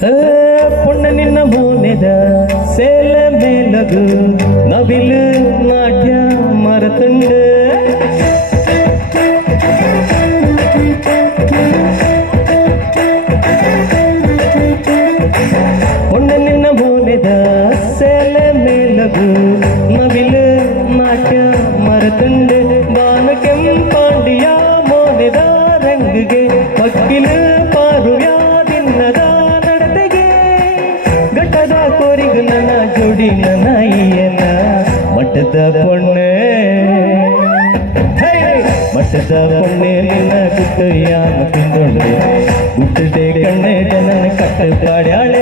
பொண்ண நின்ன மோனித சேல மேலகு நவிலு நாட்டிய மரத்துண்டு பொண்ண நின்ன மோனித சேல மேலகு நவிலு நாட்டிய மரத்துண்டு வானகெம் பாண்டியா மோனிதா ரங்குகே பக்கிலு கதா கோரிகளா ஜோடி நாயனா மட்டத்த பொண்ணே மட்டத்த பொண்ணே நின்ன குத்தையாம பின்னொண்டு குத்துட்டே கண்ணே தன்னன் கட்டுப்பாடாளே